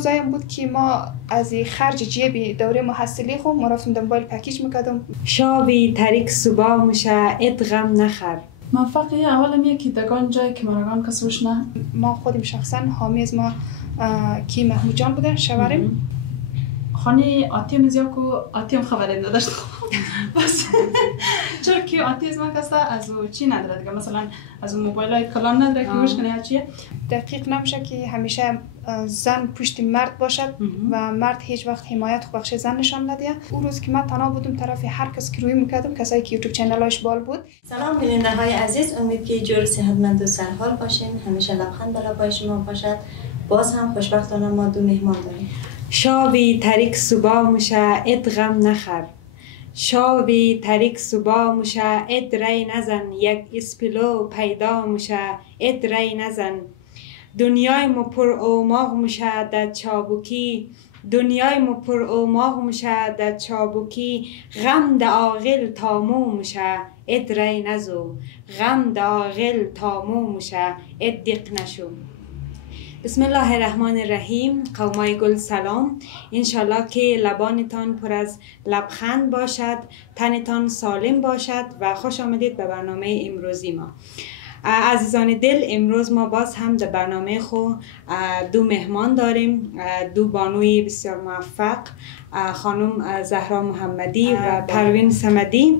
روزایم بود که ما از خرج جیبی دوره محصلی خو ما رفتم دنبال پکیج میکردم. شاوی تاریک صبح مشه ادغم نخر. موفقی اولم یکی دگان جایی که مرگان کسوش نه. ما خودم شخصا حامی از ما کی محمود جان بوده شواریم. خانی آتیم زیاد کو آتیم خبری نداشت. بس چرا که آتی از من کسا از چی نداره دیگه مثلا از موبایل کلان نداره که گوش کنه چیه. دقیق نمیشه که همیشه زن پشت مرد باشد و مرد هیچ وقت حمایت و بخش زن نشان نده. اون روز که من تنها بودم طرف هر کس که روی میکردم کسایی که یوتیوب چنلش بال بود. سلام بیننده های عزیز، امید که جور صحتمند و سرحال باشین، همیشه لبخند بالا پای شما باشد. باز هم خوشبختانه ما دو مهمان داریم. شاوی تاریک صبح مشه ادغم نخر. شاوی تاریک صبح مشه اد رای نزن، یک اسپلو پیدا مشه اد رای نزن. دنیای ما پر اوماغ مشه در چابوکی، دنیای ما پر اوماغ مشه در چابوکی. غم د عاقل تامو مشه اد رای نزو، غم د عاقل تامو مشه اد دق نشو. بسم الله الرحمن الرحیم. قومای گل سلام. انشالله که لبانتان پر از لبخند باشد، تنتان سالم باشد و خوش آمدید به برنامه امروزی ما. عزیزان دل، امروز ما باز هم در برنامه خو دو مهمان داریم، دو بانوی بسیار موفق، خانم زهرا محمدی و پروین صمدی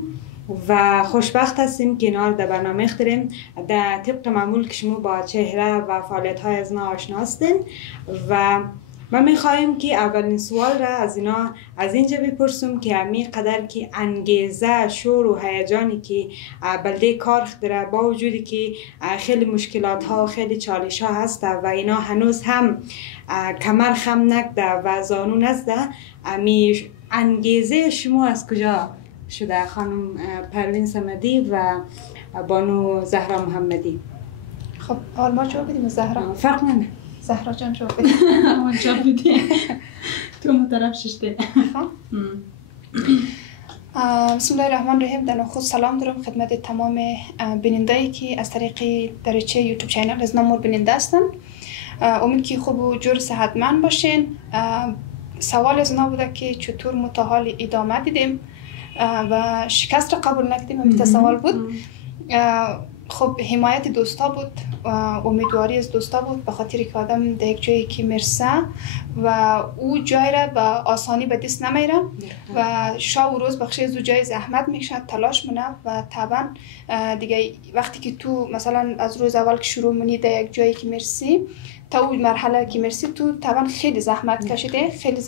و خوشبخت هستیم که اینا رو در برنامه اختریم. در طبق معمول که شما با چهره و فعالیت های از اینا آشنا هستین و ما میخواییم که اولین سوال را از اینا از اینجا بپرسیم که همی قدر که انگیزه، شور و هیجانی که بلده کار داره با وجودی که خیلی مشکلات ها و خیلی چالش ها هست و اینا هنوز هم کمر خم نکده و زانو نزده، همی انگیزه شما از کجا شده خانم پروین صمدی و بانو زهرا محمدی؟ خب حال ما جواب بدیم زهرا؟ فرق نمید. زهرا جان جواب بدیم. جواب بدیم. تو مطرف ششته. بسم الله الرحمن الرحیم. در خود سلام دارم خدمت تمام بیننده‌ای که از طریق دریچه یوتیوب چینل از نامور بیننده هستن. امید که خوب و جور صحتمند باشین. سوال از اونا بوده که چطور ما تا حال ادامه دیدیم و شکست را قبول نکردیم. همین سوال بود. خب حمایت دوستا بود، امیدواری از دوستا بود، به خاطر که آدم در یک جایی که مرسه و او جای را به آسانی به دست نمیره و شب و روز بخشی از او جای زحمت میکشد، تلاش منه و طبعا دیگه وقتی که تو مثلا از روز اول که شروع منی در یک جایی که مرسی تا اون مرحله که مرسی تو طبعا خیلی زحمت کشیده، خیلی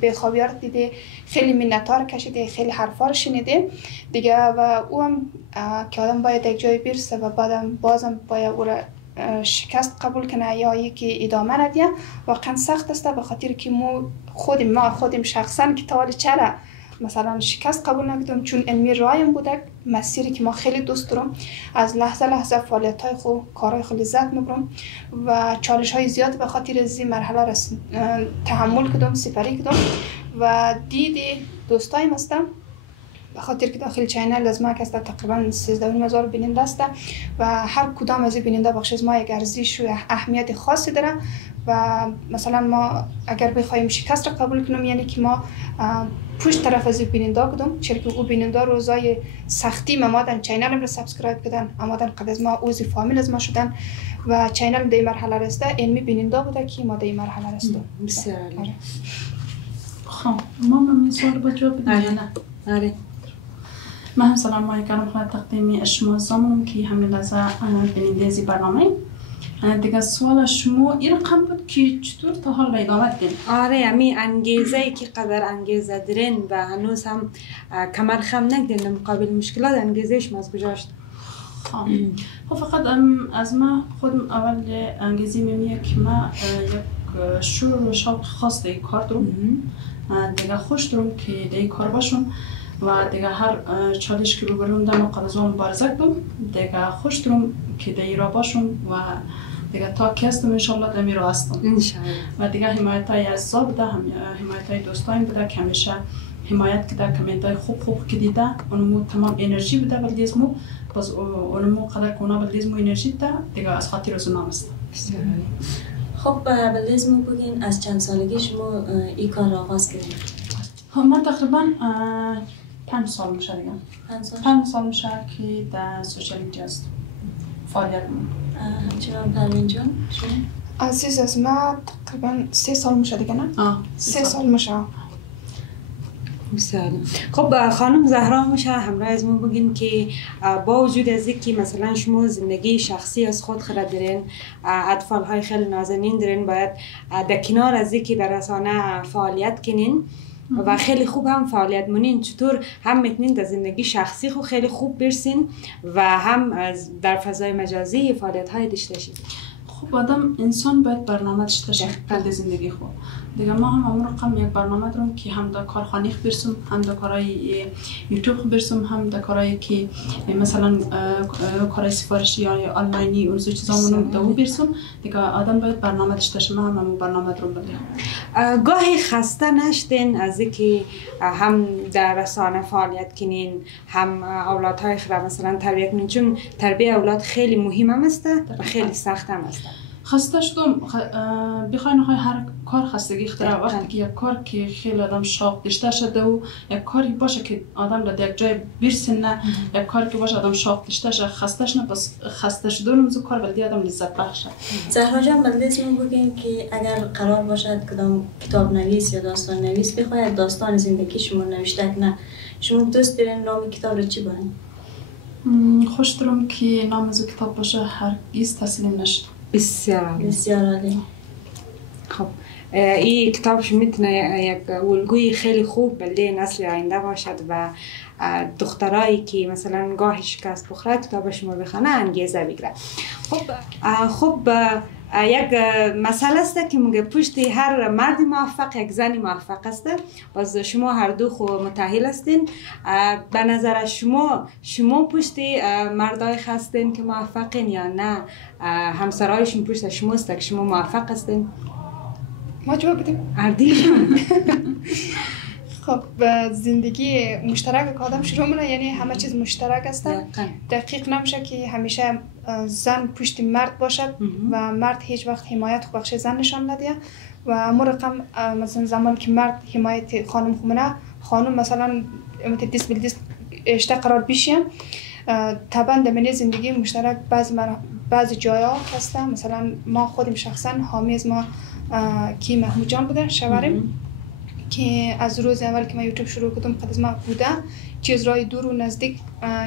بیخوابی ها رو دیده، خیلی منت ها رو کشیده، خیلی حرفا رو شنیده دیگه و او هم که آدم باید یک جایی برسه و بعدم بازم باید او را شکست قبول کنه یا یکی ادامه ندیه. واقعا سخت است به خاطر که ما خودم شخصا که تا حالا چرا مثلا شکست قبول نکردم، چون علمی رایم بوده، مسیری که ما خیلی دوست دارم، از لحظه فعالیت های خود کارهای خود لذت میبرم و چالش های زیاد به خاطر از این مرحله تحمل کردم، سپری کردم و دیدی دوستایم هستم به خاطر که داخل چینل از ما هست تقریبا 13,500 بیننده است و هر کدام از این بیننده بخش از ما یک ارزش و اهمیت خاصی داره و مثلا ما اگر بخوایم شکست را قبول کنیم یعنی که ما پشت طرف از بیننده کدوم، چرا که او بیننده روزای سختی مادن چینل رو سابسکرایب کردن، آمدن قبل از ما عضو فامیل از ما شدن و چینل در مرحله رسیده، علمی بیننده بوده که ما در مرحله رسیدیم. بسیار عالی. خب ما من سوال با جواب بدیم یا نه؟ آره. من هم سلام علیکم خدمت تقدیم شما زمانم که همین لحظه بیننده از برنامه دیگه. سوال شما این رقم بود که چطور تا حال ادامه دادین؟ آره همین انگیزه که قدر انگیزه دارین و هنوز هم کمر خم نکردین مقابل مشکلات، انگیزه شما از کجا شد؟ خب فقط از ما خودم اول انگیزه میمونه که ما یک شور و شوق خاص در کار دارم دیگه، خوش دارم که در کار باشم و دیگه هر چالش که ببرم دم قضا مبارزه کنم دیگه، خوش دارم که در ایرا باشم و دیگه تا که هستم انشالله در میرا هستم انشالله. و دیگه حمایت های عزیزا بوده، حمایت های دوستایم بوده که همیشه حمایت کده، کامنت های خوب که دیده اونمو تمام انرژی بوده بلدیزمو، باز اونمو قدر که اونا بلدیزمو انرژی ده دیگه از خاطر از اونا هستم. خب بلزمو بگین از چند سالگی شما این کار را آغاز کردین؟ من تقریبا 5 سال میشه دیگه. 5 سال میشه که در سوشال میدیا است فعالیت میکنم. همچنان پروین جان شما؟ عزیز از ما تقریبا 3 سال میشه دیگه نه؟ 3 سال میشه. بسیار خب خانم زهرا میشه همراه از ما بگین که با وجود از اینکه مثلا شما زندگی شخصی از خود دارین، اطفال های خیلی نازنین دارین، باید در کنار از اینکه در رسانه فعالیت کنین و خیلی خوب هم فعالیت مونین، چطور هم میتونین در زندگی شخصی خود خیلی خوب برسین و هم در فضای مجازی فعالیت های داشته باشین؟ خب آدم انسان باید برنامه داشته باشه در زندگی خود. دیگه ما هم عمر رقم یک برنامه دارم که هم در کارخانه برسم، هم در کارهای یوتیوب برسم، هم در کارهایی که مثلا کارهای سفارشی یا آنلاینی اون چیزامونو دو برسم. دیگه آدم باید برنامه داشته باشه. من هم برنامه دارم بده. گاهی خسته نشدین از اینکه هم در رسانه فعالیت کنین، هم اولادهای خود مثلا تربیت کنین، چون تربیت اولاد خیلی مهم هم است و خیلی سخت هم است. خسته شدم بخوای نخوای هر کار خستگی اختراع. وقتی که یک کار که خیلی آدم شاق داشته شده و یک کاری باشه که آدم در یک جای برسونه، یک کاری که باشه آدم شاق داشته شده خستهش نه، بس خسته شدن از کار بلدی آدم لذت بخشه. زهرا جان بلدیتون بگین که اگر قرار باشد کدام کتاب نویس یا داستان نویس بخواید داستان زندگی شما نوشته کنه، شما دوست دارین نام کتاب رو چی باید؟ خوش دارم که نام از کتاب باشه هرگز تسلیم نشد. بسیار عالی. خب این کتابش میتونه یک الگوی خیلی خوب برای نسل آینده باشد و دخترایی که مثلا گاهی شکست بخوره کتابش ما بخونه انگیزه بگیره. خب یک مسئله است که میگه پشت هر مرد موفق یک زن موفق است. باز شما هر دو خو متأهل هستین. به نظر شما پشت مردای هستین که موفقین یا نه همسرایشون پشت شما است که شما موفق هستین؟ ما جواب بدیم. اردی خب زندگی مشترک که آدم شروع میکنه، یعنی همه چیز مشترک است. دقیق نمیشه که همیشه زن پشت مرد باشد و مرد هیچ وقت حمایت و بخش زن نشان نده. و امور رقم مثلا زمان که مرد حمایت خانم خمونه، خانم مثلا دست به دست اشته قرار بشه. طبعا در زندگی مشترک بعضی جایا هست. مثلا ما خودم شخصا حامی از ما کی محمود جان بوده شوهرم که از روز اول که من یوتیوب شروع کردم قد از ما بوده، چیز رای دور و نزدیک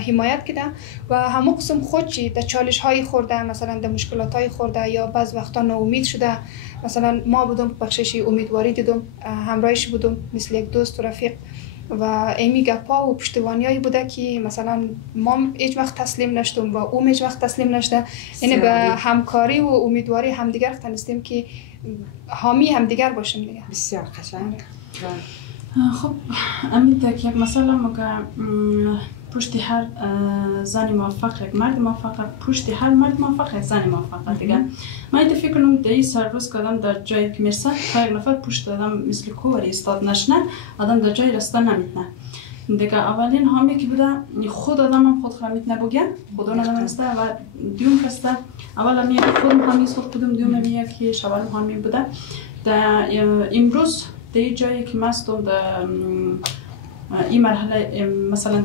حمایت کردم و همه قسم خودشی در چالش های خورده، مثلا در مشکلات های خورده یا بعض وقتا ناامید شده. مثلا ما بودم بخشش امیدواری دیدم، همراهش بودم مثل یک دوست و رفیق و ایمی گپا و پشتیبانیایی بوده که مثلا ما هیچ وقت تسلیم نشدم و او هیچ وقت تسلیم نشده. یعنی به همکاری و امیدواری همدیگر تونستیم که حامی همدیگر باشیم دیگه. بسیار قشنگ. خب امید که یک مثلا مگه پشت هر زن موفق یک مرد موفق، پشت هر مرد موفق یک زن موفق دیگه. من این فکر کنم در این سر روز که آدم در جایی که میرسه تا یک نفر پشت آدم مثل کوری استاد نشنه، آدم در جای رسته نمیتونه دیگه. اولین حامی که بوده خود آدم هم خود خواهد میتونه خود آدم هسته و دیوم هسته. اول همی خودم حامی خود بودم، دیوم همی که شوالم حامی بوده. در امروز در این جایی که مستم در این مرحله مثلا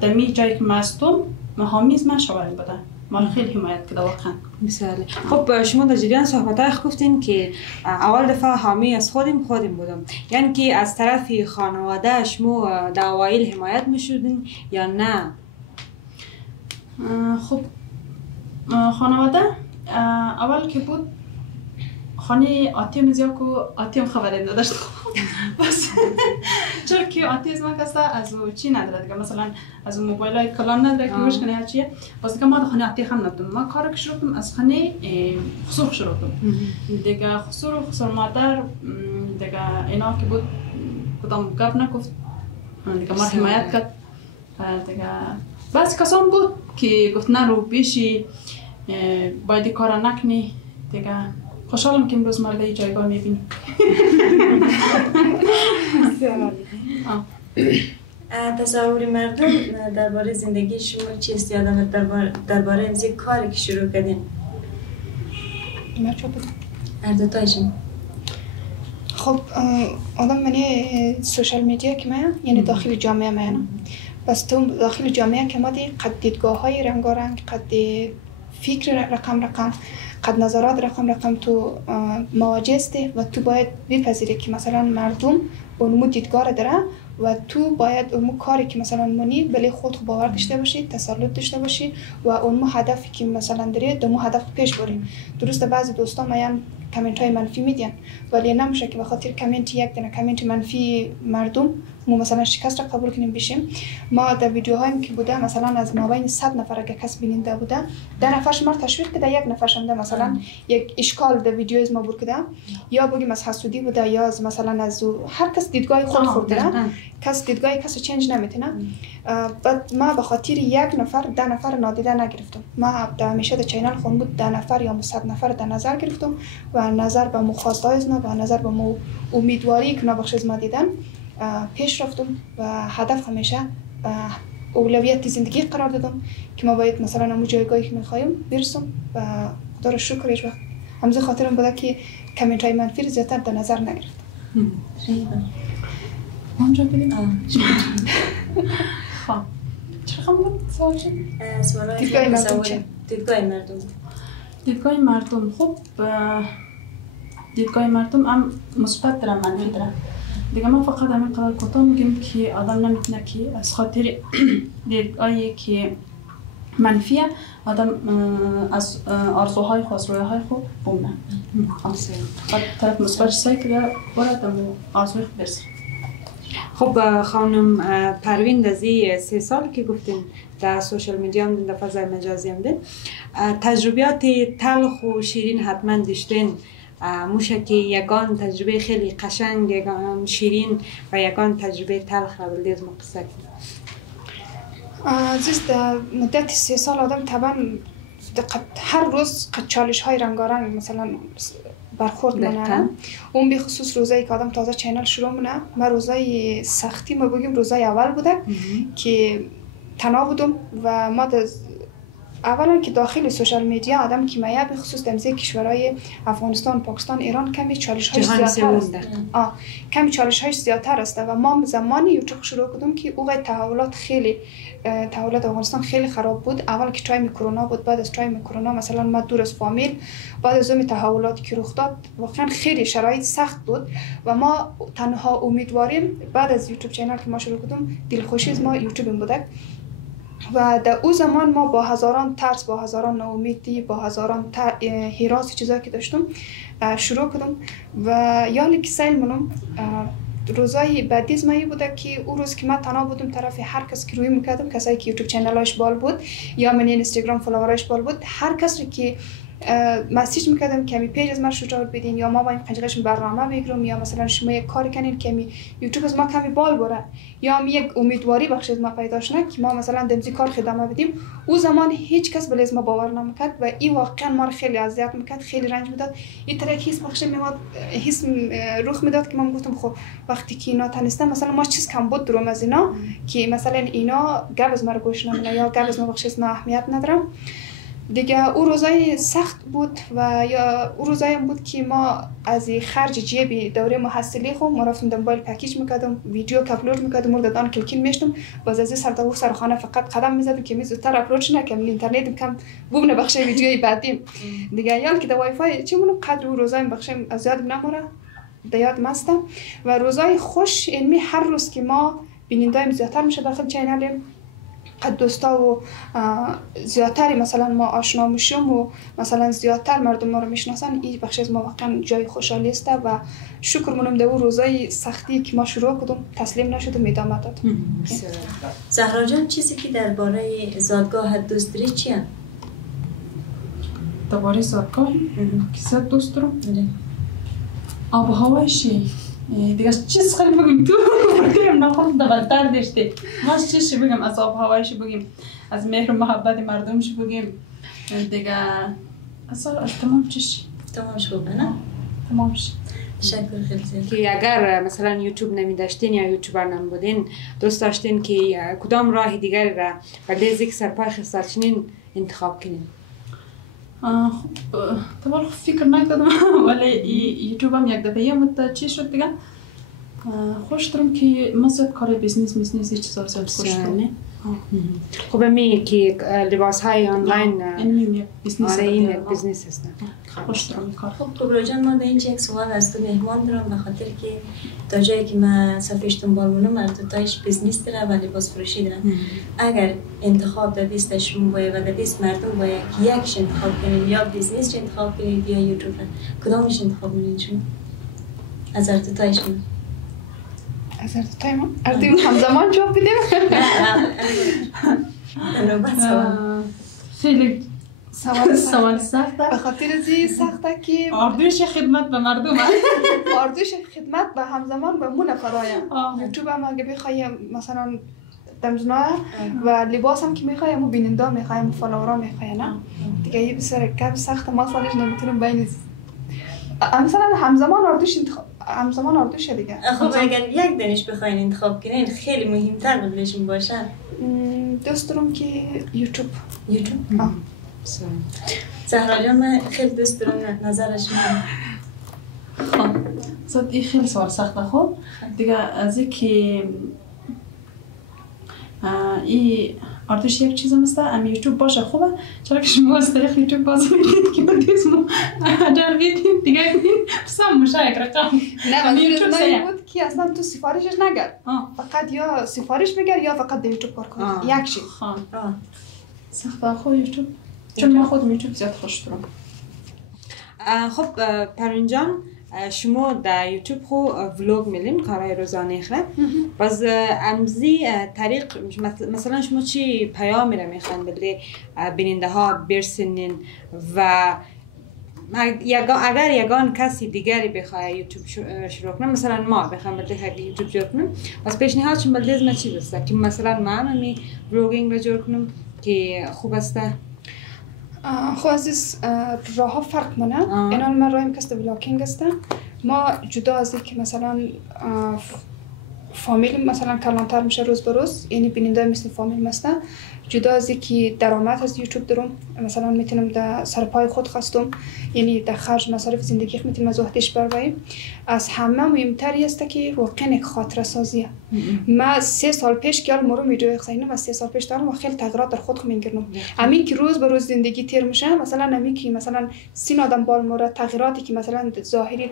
در می جایی که مستم حامیز من شوالم بوده، من خیلی حمایت کرده واقعا. مثلا خب شما در جریان صحبت‌های گفتین که اول دفعه حامی از خودم بودم، یعنی که از طرف خانواده شما در اوایل حمایت میشدین یا نه؟ خب خانواده اول که بود خانه آتیم زیاد که آتیم خبری نداشت بس چرا که آتیزم کسا از چی نداره دیگه، مثلا از موبایل های کلان نداره که گوش کنه یا چیه. باز دیگه ما در خانه آتی هم نبودم، ما کار که شروع کردم از خانه خسور شروع کردم دیگه. خسور مادر دیگه اینا که بود کدام گپ نگفت دیگه، ما حمایت کرد دیگه. بعضی کسان بود که گفت نه رو بیشی باید کار نکنی دیگه. خوشحالم که امروز مرده جایگاه میبینیم. تصور مردم درباره زندگی شما چیست؟ یادم درباره این کاری که شروع کردین؟ هر دوتایشون. خب آدم منی سوشال میدیا که من یعنی داخل جامعه من بس تو داخل جامعه که ما دی قد دیدگاه های رنگارنگ قد فکر رقم قد نظرات رقم تو مواجه هستی و تو باید بپذیری که مثلا مردم اونمو دیدگاه داره و تو باید اونمو کاری که مثلا منی بلی خود باور داشته باشی، تسلط داشته باشی و اونمو هدفی که مثلا داری دمو هدف پیش بری. درسته بعضی دوستان میان کامنت های منفی میدین ولی نمیشه که بخاطر کامنت یک دونه کامنت منفی مردم ما مثلا شکست را قبول کنیم بشیم. ما در ویدیوهایم که بوده مثلا از مابین 100 نفر اگه کس بیننده بوده 10 نفرش ما تشویق کده، یک نفرش هم مثلا یک اشکال در ویدیو از ما بر کده یا بگیم از حسودی بوده یا از مثلا از هر کس دیدگاه خود داره، کس دیدگاه کس چنج نمیتونه. بعد ما به خاطر یک نفر 10 نفر نادیده نگرفتم. ما همیشه در چینل خون بود 10 نفر یا 100 نفر در نظر گرفتم و نظر به مخواستای از و نظر به امیدواری که نبخش از ما دیدن پیش رفتم و هدف همیشه اولویت زندگی قرار دادم که ما باید مثلا همون جایگاهی که میخوایم برسم و خدا رو شکر هیچ وقت همزه خاطرم بوده که کامنت های منفی زیادتر در نظر نگرفت. اونجا ببینم. خب چرا بود سوالش؟ دیدگاه مردم. خب دیدگاه مردم هم مثبت داره منفی داره. دیگه ما فقط همین قرار کوتاه میگیم که آدم نمیتونه که از خاطر دیدگاهی که منفیه آدم از آرزوهای خود از رویاهای خود بمونه. فقط طرف مثبت سعی کنه باید آرزوی خود برسه. خب خانم پروین دزی 3 سال که گفتین در سوشال میدیا هم در فضای مجازی هم دید تجربیات تلخ و شیرین حتما داشتین. موشه که یگان تجربه خیلی قشنگ، یگان شیرین و یگان تجربه تلخ را بلدیز مقصد کنید. عزیز در مدت 3 سال آدم طبعا هر روز چالش های رنگارنگ مثلا برخورد منه. اون به خصوص روزایی که آدم تازه چینل شروع منه. من روزای سختی ما بگیم روزای اول بوده که تنها بودم و ما اولا که داخل سوشال میدیا آدم که میاد به خصوص در کشورهای افغانستان، پاکستان، ایران کمی چالش های زیادتر است. کمی چالش های زیادتر است و ما زمانی یوتیوب شروع کردیم که اوقات تحولات افغانستان خیلی خراب بود. اول که تایم کرونا بود، بعد از تایم کرونا مثلا ما دور از فامیل، بعد از اون تحولاتی که رخ داد واقعا خیلی شرایط سخت بود و ما تنها امیدواریم بعد از یوتیوب چینل که ما شروع کردیم دلخوشی از ما یوتیوب بوده و در اون زمان ما با هزاران ترس، با هزاران ناامیدی، با هزاران هراس چیزایی که داشتم شروع کردم و یالی که سیل منم روزای بعدی از مایی بوده که اون روز که من تنها بودم طرف هر کس که روی میکردم، کسایی که یوتیوب چینلش بال بود یا من اینستاگرام فالوورش بال بود، هر کسی که مسیج میکردم که می پیج از من شجاعت بدین یا ما با این قنجقش برنامه بگیرم یا مثلا شما یک کاری کنین که می یوتیوب از ما کمی بال بره یا می یک امیدواری بخش از ما پیدا شنه که ما مثلا دمزی کار خدمه بدیم. او زمان هیچ کس بل از ما باور نمیکرد و این واقعا ما رو خیلی اذیت میکرد، خیلی رنج میداد. این طرح حس بخش میاد، حس روح میداد که من گفتم خب وقتی که اینا تنستم مثلا ما چیز کم بود درم از اینا که مثلا اینا گپ از ما رو گوش نمیدن یا گپ از ما بخش از ما اهمیت ندارم. دیگه او روزای سخت بود و یا او روزایی هم بود که ما از خرج جیبی دوره محصلی خود ما رفتم موبایل پکیج میکردم، ویدیو اپلود میکردم، مورد دان کلکین میشتم باز از سر تا سرخانه فقط قدم میزدم که زودتر اپلود شه که اینترنت کم بوم بخش ویدیوی بعدیم دیگه یال که وای فای چمون قدر روزای بخش از یاد نموره دیاد مستم و روزای خوش علمی هر روز که ما بینندایم زیادتر میشه داخل چینل قد دوستا و زیادتری مثلا ما آشنا میشیم و مثلا زیادتر مردم ما رو میشناسن. این بخش از ما واقعا جای خوشحالی است و شکر منم در اون روزای سختی که ما شروع کردم تسلیم نشدم ادامه دادم. زهرا جان چیزی که درباره زادگاه دوست داری چیه؟ درباره زادگاه که دوست دارم آب و هوایش دیگه چیز خیلی بگیم تو بگیم نخواست بدتر داشته ما چیزی بگیم از آب هوایش بگیم از مهر و محبت مردمش بگیم دیگه اصلا تمام چیزی تمامش خوبه نه؟ تمامش. تشکر خیلی زیاد. که اگر مثلا یوتیوب نمیداشتین یا یوتیوبر نبودین دوست داشتین که کدام راه دیگری را برای ذکر سرپای خسارچنین انتخاب کنین؟ خب طبعا فکر نکردم ولی یوتیوب هم یک دفعه متوجه شد دیگه. خوش دارم که مثلا کار بیزنس یه چیزا زیاد خوش دارم. خب می که لباس های آنلاین این بیزنس این بیزنس است. خوش دارم کار. خب کبرا جان ما در اینجا یک سوال از تو مهمان دارم به خاطر که تا جایی که من سال دنبال مونم هر دو تایش بیزنس داره و لباس فروشی داره. اگر انتخاب دادیست شما باید و دادیست مردم باید که یکش انتخاب کنید یا بیزنس انتخاب کنید یا یوتیوب کدامش انتخاب کنید شما؟ از هر دو تایش من از هر دو تای ما اردیم همزمان جواب بدیم؟ نه خیلی سوال سخته به خاطر زی سخته که آردوش خدمت به مردم آردوش خدمت به همزمان به مو نفرایم. یوتیوب هم اگه بخوایم مثلا دمزناه و لباس هم که میخوایم و بیننده میخوایم فالورا میخوایم نه دیگه یه بسیار کم سخته ما سالش نمیتونم بین مثلا همزمان آردوش دیگه. خب اگر یک دانش بخواین انتخاب کنین خیلی مهمتر بهشون باشه دوست دارم که یوتیوب زهرا جان من خیلی دوست دارم نظرش میکنم. خب صد این خیلی سوال سخته. خب دیگه از اینکه این آردوش یک چیز مثل ام یوتیوب باشه خوبه چرا که شما از طریق یوتیوب باز میدید که بودیزمو در بیدید دیگه بسام میشه یک رقم نه منظور من بود که اصلا تو سفارشش نگر فقط یا سفارش بگر یا فقط در یوتیوب کار کنی یک چی سخته. خب یوتیوب چون من خودم یوتیوب زیاد خوش دارم. خب پرین جان شما در یوتیوب خو ولاگ میلین کارهای روزانه خره باز امزی طریق مثلا شما چی پیام میره میخوان بده بیننده ها برسنین و اگر یگان کسی دیگری بخواه یوتیوب شروع کنم مثلا ما بخوام بده یوتیوب شروع کنم باز پیشنهاد شما بده ما چی دوسته که مثلا من همی ولاگینگ رو جور کنم که خوب است. خب عزیز راه ها فرق مونه اینا من رایم کست ولاگینگ است ما جدا از این که مثلا فامیل مثلا کلانتر میشه روز به روز یعنی بیننده مثل فامیل مثلا جدا از این که درآمد از یوتیوب دارم مثلا میتونم در سرپای خود خواستم یعنی در خرج مصارف زندگی میتونم از وقتش بروایم از همه مهمتری است که واقعا یک خاطره سازیه. من 3 سال پیش که مرو ویدیو خسینم و 3 سال پیش دارم و خیلی تغییرات در خود میگیرم همین که روز به روز زندگی تیر میشه مثلا همین که مثلا سین آدم بال مورد تغییراتی که مثلا ظاهری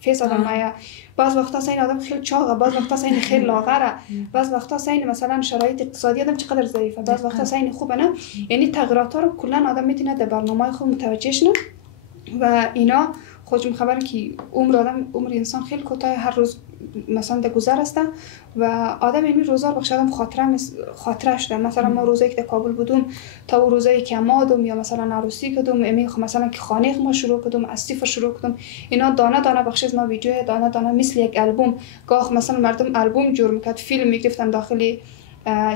فیس آدم مایا بعض وقتا سین آدم خیلی چاقه بعض وقتا سین خیلی لاغره بعض وقتا سین مثلا شرایط اقتصادی آدم چقدر ضعیفه بعض وقتا سین خوبه نه یعنی تغییرات ها رو کلا آدم میتونه در برنامه خود متوجه شه و اینا خودم خبر که عمر انسان خیلی کوتاه هر روز مثلا در گذر است و آدم این روزا بخش آدم خاطره شده مثلا ما روزایی که در کابل بودم تا اون روزایی که آمدم یا مثلا عروسی کردم مثلا که خانه ما شروع کردم از صفر شروع کردم اینا دانه دانه بخش از ما ویدیو دانه دانه مثل یک آلبوم گاه مثلا مردم آلبوم جور میکرد فیلم میگرفتن داخلی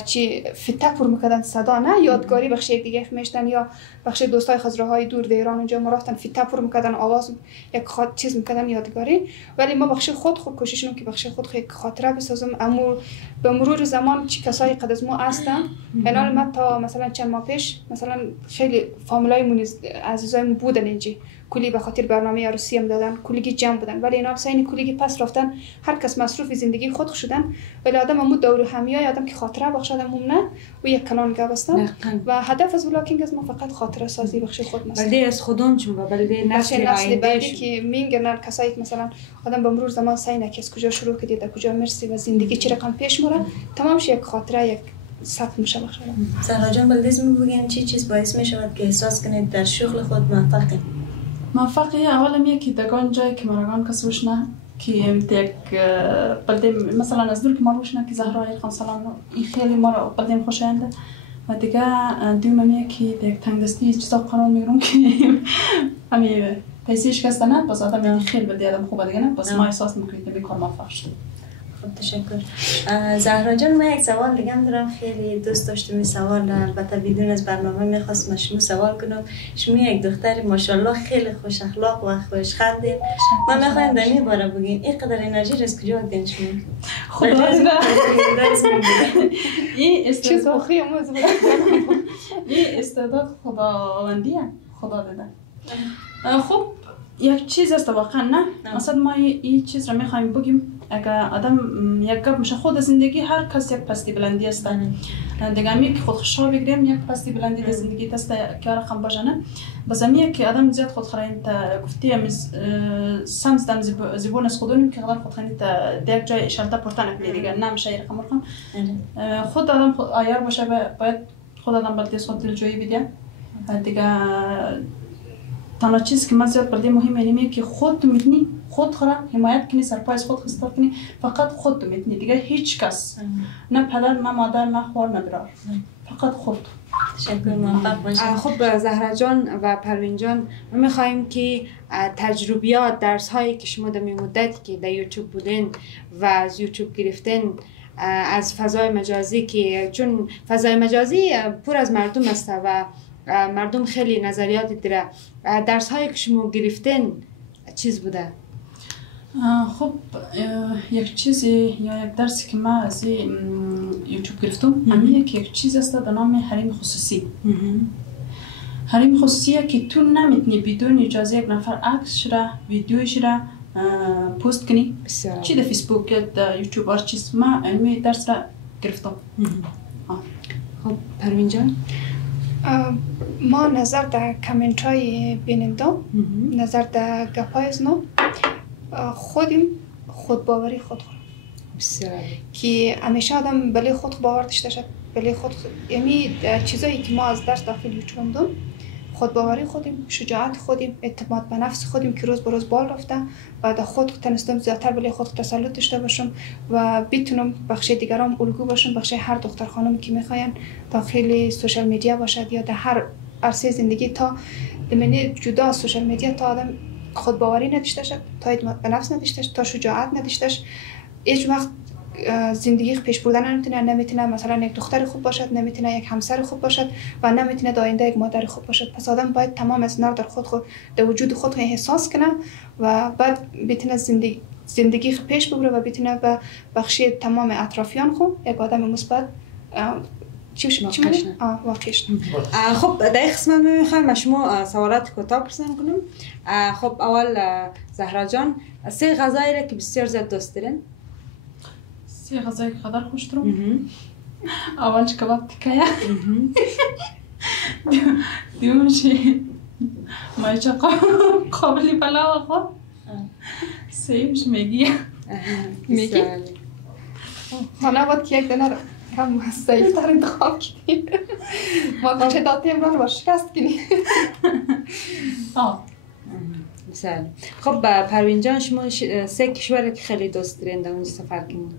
چی فته پر میکردن صدا نه یادگاری بخش یک دیگه میشتن یا بخش دوستای خزرهای دور در ایران اونجا ما رفتن فته پر میکردن آواز یک چیز میکردن یادگاری ولی ما بخش خود خوب کوشش کنم که بخش خود یک خاطره بسازم اما به مرور زمان چی کسایی قد از ما هستن الان ما تا مثلا چند ماه پیش مثلا خیلی فامیلای مون عزیزای بودن اینجا کلی به خاطر برنامه عروسی هم دادن کلیگی جمع بودن ولی اینا سین کلیگی پس رفتن هر کس مصروف زندگی خود شدن ولی آدم هم دور همیای آدم که خاطره بخش آدم ممنه و یک کلان گابستن و هدف از ولاگینگ از ما فقط خاطره سازی بخش خود مثلا بلده از خودم چون بلده نسل بعدی که میگن کسایی که مثلا آدم به مرور زمان سین که از کجا شروع کردی تا کجا مرسی و زندگی چه رقم پیش میره تمامش یک خاطره یک ثبت میشه بخش زهرا جان بلده میگن چی چیز باعث میشه که احساس کنید در شغل خود موفقی اولم یکی دگان جایی که مرگان کسوش نه که یک بلده مثلا از دور که مروش نه که زهرا خان سلام این خیلی ما بلده خوش آینده و دیگه دومم یکی یک تنگ دستی چیزا قرار میگیرم که همین پیسیش کسته نه بس آدم یعنی خیلی بلده آدم خوبه دیگه نه بس ما احساس میکنید که بیکار موفق شد. خب تشکر. زهرا جان من یک سوال دیگه هم دارم خیلی دوست داشتم این سوال البته بدون از برنامه میخواستم شما سوال کنم شما یک دختری ماشاءالله خیلی خوش اخلاق و خوش خنده من میخوایم در این باره بگین اینقدر انرژی از کجا گرفتین شما خدا این استعداد خداوندیه خدا داده. خب یک چیز است واقعا نه مثلا ما این چیز را میخوایم بگیم اگر آدم یک گپ میشه خود زندگی هر کس یک پستی بلندی است دیگه می که خودخواه بگیریم یک پستی بلندی در زندگی است که رقم باشه نه بس میگه که آدم زیاد خودخواه تا گفتی سمز دم زبون از خودونیم که قدر خودخواه تا یک جای شلته پرتن کنی دیگه نمیشه رقم رقم خود آدم آیار باشه باید خود آدم بلدی خود دلجویی بده دیگه تنها چیز که من زیاد برده مهم اینه که خود تو میتونی خود خورا حمایت کنی سرپایز خود خستار کنی فقط خود تو میتونی دیگه هیچ کس نه پدر نه مادر نه خوار نه برار فقط خود. تشکر موفق باشید. خب زهرا جان و پروین جان ما میخوایم که تجربیات درس هایی که شما در مدت که در یوتیوب بودین و از یوتیوب گرفتین از فضای مجازی که چون فضای مجازی پر از مردم است و مردم خیلی نظریاتی داره درس هایی که شما گرفتین چیز بوده؟ خب یک چیزی یا یک درسی که ما از یوتیوب گرفتم همینه که یک چیز است به نام حریم خصوصی. حریم خصوصیه که تو نمیتونی بدون اجازه یک نفر عکسش را ویدیوش را پست کنی چی در فیسبوک در یوتیوب هر چیز ما این درس را گرفتم. خب پروین جان ما نظر در کامنت های بیننده نظر در گپای از نو خودیم خود باوری خود خورم که همیشه آدم بله خود باور داشته شد بله خود یعنی چیزایی که ما از درس داخل یوتیوب دادم خود باوری خودیم شجاعت خودیم اعتماد به نفس خودیم که روز به روز بال رفته و در خود تنستم زیادتر بله خود تسلط داشته باشم و بتونم بخش دیگران الگو باشم بخش هر دختر خانمی که میخواین داخل سوشال میدیا باشد یا در هر عرصه زندگی تا دمنه جدا از سوشال میدیا تا آدم خود باوری نداشته شد تا اعتماد به نفس نداشته تا شجاعت نداشته هیچ وقت زندگی پیش بردن نمیتونه مثلا یک دختر خوب باشد نمیتونه یک همسر خوب باشد و نمیتونه در آینده یک مادر خوب باشد پس آدم باید تمام از نار در خود در وجود خود احساس کنه و بعد بتونه زندگی پیش ببره و بتونه به بخشی تمام اطرافیان خود یک آدم مثبت چی واقعش. خب در این قسمت میخوایم شما سوالات کوتاه پرسیم کنم. خب اول زهرا جان 3 غذایی را که بسیار زیاد دوست دارین؟ 3 غذایی که قدر خوش دارم اولش کباب تکیه دومش مایچه قابلی پلاو خود سومش میگی حالا باید که یک دنه کم سیفتر انتخاب کنیم ما کچه داتیم رو با شکست کنیم. مثلا خب پروین جان شما 3 کشور که خیلی دوست دارین در اونجا سفر کنین؟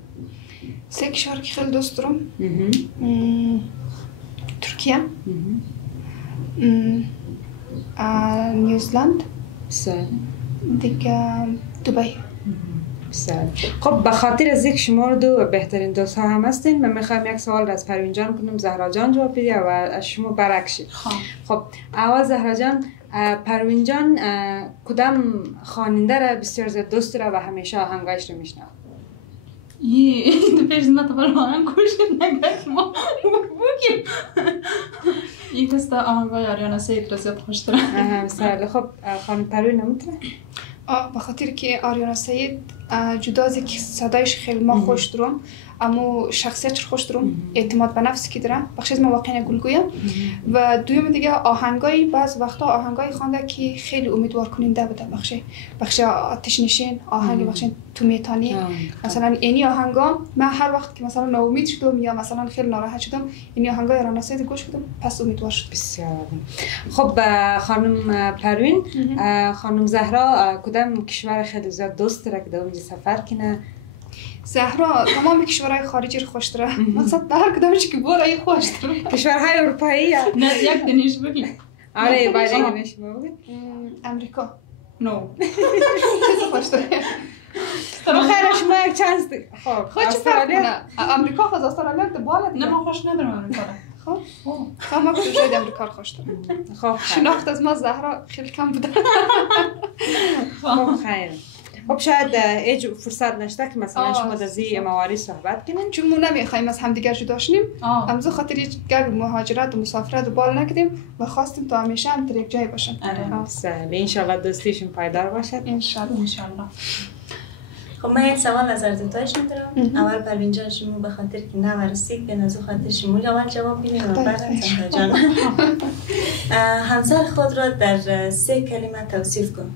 3 کشور که خیلی دوست دارم ترکیه نیوزلند دیگه دبی. خب به خاطر از یک شما رو دو بهترین دوست ها هم هستین من میخوام یک سوال از پروین جان کنم زهرا جان جواب بده و از شما برعکس. خب اول زهرا جان پروین جان کدام خواننده را بسیار زیاد دوست داره و همیشه آهنگایش رو میشنوه؟ این پیش ما تو برای آهنگ کوشید نگه ما بگیم این کسته آهنگای آریانا سید را زیاد خوش داره. مثلا خب خانم پروین نمیتونه؟ به خاطر که آریانا سید جدا از که صدایش خیلی ما خوش دارم اما شخصیتش خوش دارم اعتماد به نفسی که دارم بخش از ما واقعا گلگویم و دوم دیگه آهنگای بعض وقتا آهنگای خوانده که خیلی امیدوار کننده بوده بخش آتش نشین آهنگ بخش تو میتانی مثلا اینی آهنگا من هر وقت که مثلا ناامید شدم یا مثلا خیلی ناراحت شدم اینی آهنگای آریانا سید گوش بدم پس امیدوار شدم. بسیار خب خانم پروین خانم زهرا کدام کشور خیلی زیاد دوست داره که در اونجا سفر کنه؟ زهرا تمام کشورهای خارجی رو خوش داره مقصد در کدامش که برای خوش داره کشورهای اروپایی نه یک دنیش بگی آره باید یک دنیش بگی امریکا نو چیز خوش داره بخیر شما یک چانس خب چی فرق کنه امریکا خود استرالیا تو بالا نه من خوش ندارم امریکا خب ما کجای امریکا رو خوش دارم خب شناخت از ما زهرا خیلی کم بوده. خب خیر خب شاید هیچ فرصت نشده که مثلا شما در زی موارد صحبت کنین، چون ما نمیخوایم از همدیگر جدا شیم. امروز خاطر هیچ گپ مهاجرت و مسافرت و بال نکردیم و خواستیم تا همیشه هم در یک جای باشن. ان شاء الله دوستیشون پایدار باشد. ان شاء الله. خب من یک سوال از هر دوتایشون دارم. اول پروین جان شما به خاطر که نورسید به نزو خاطر شما اول جواب بینیم و بعد زهرا جان. همسر خود را در 3 کلمه توصیف کن.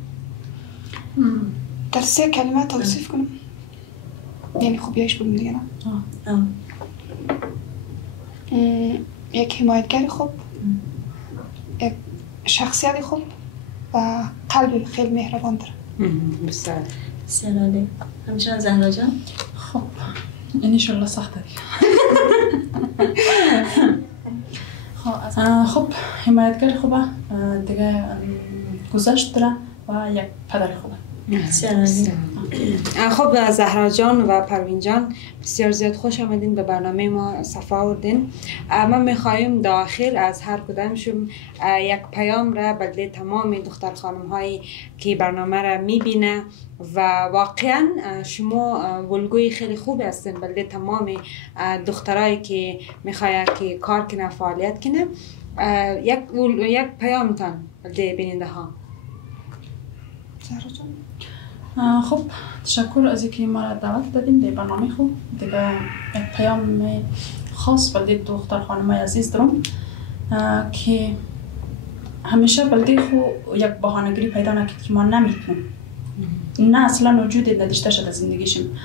در 3 کلمه توصیف کنم یعنی خوبیایش بگم دیگه نه؟ یک حمایتگر خوب، یک شخصیت خوب و قلب خیلی مهربان داره. بسیار عالی. همچنان زهرا جان. خب ان شاء الله سخته دیگه. خب حمایتگر خوبه دیگه، گذشت داره و یک پدر خوبه. خب زهرا جان و پروین جان بسیار زیاد خوش آمدین به برنامه ما صفا آوردین. ما میخواهیم داخل از هر کدامشون یک پیام را به تمام دختر خانم هایی که برنامه را میبینه و واقعا شما الگوی خیلی خوب هستین به تمام دخترایی که میخواید که کار کنه فعالیت کنه، یک پیامتان به بیننده ها. زهرا جان. خب تشکر از اینکه ما را دعوت دادین به برنامه خوب. دیگه یک پیام خاص برای دختر خانمای عزیز دارم که همیشه بلده خو یک بهانه‌گری پیدا نکرد که ما نمیتونیم، نه اصلا وجود نداشته شده زندگیشیم.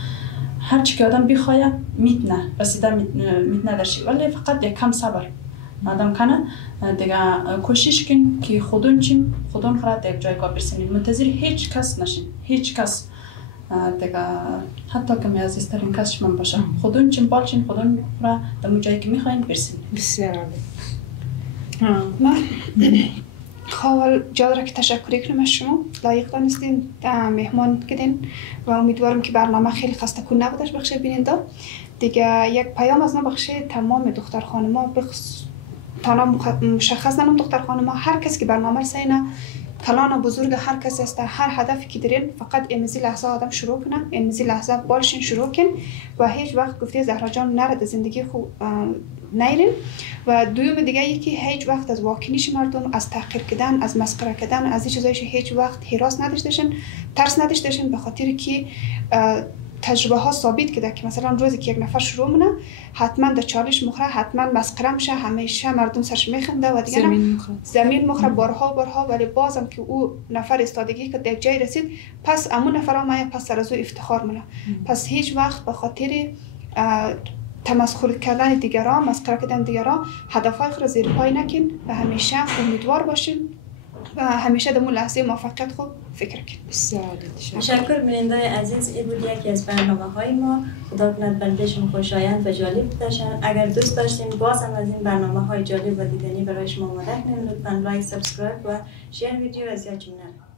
هر چی که آدم بخواد میتونه رسیده میتونه درشی، ولی فقط یک کم صبر آدم کنه دیگه. کوشش کن که خودون چیم خودون خرد یک جایگاه برسونید، منتظر هیچ کس نشین، هیچ کس دیگه، حتی که عزیزترین کسش من باشه. خودون چیم بالچین، خودون را در جایی که میخواین برسونید. بسیار عالی. من خواهل جا را که تشکری کنم از شما، لایق دانستین مهمان کردین و امیدوارم که برنامه خیلی خسته کن نبودش بخشه بیننده. دیگه یک پیام از من بخشه تمام دختر خانما، تانا مشخص ننم دختر خانما، هر کس که برنامه رسینه، کلان و بزرگ هر کس است، هر هدفی که دارین فقط امروزی لحظه آدم شروع کنه، امروزی لحظه بالشین شروع کن و هیچ وقت گفته زهرا جان نرد زندگی خو نیرین. و دوم دیگه یکی هیچ وقت از واکنش مردم، از تحقیر کردن، از مسخره کردن، از این چیزایش هیچ وقت هراس نداشتین، ترس نداشتین، به خاطر که تجربه ها ثابت کرده که مثلا روزی که یک نفر شروع مونه حتما در چالش مخره، حتما مسخره میشه، همیشه مردم سرش میخنده و دیگه زمین مخره بارها و بارها، ولی بازم که او نفر استادگی که در یک جای رسید پس امون نفر ها مایه پس سر از او افتخار مونه. پس هیچ وقت به خاطر تمسخر کردن دیگران، مسخره کردن دیگران هدفهای خود را زیر پای نکن و همیشه امیدوار باشین و همیشه در لحظه موفقیت خود فکر کن. بسیار تشکر بیننده‌های عزیز. این بود یکی از برنامه‌های ما. خدا کند بنده‌شون خوشایند و جالب باشن. اگر دوست داشتین باز هم از این برنامه‌های جالب و دیدنی برای شما آماده کنیم، لطفاً لایک، سابسکرایب و شیر ویدیو از یادتون نره.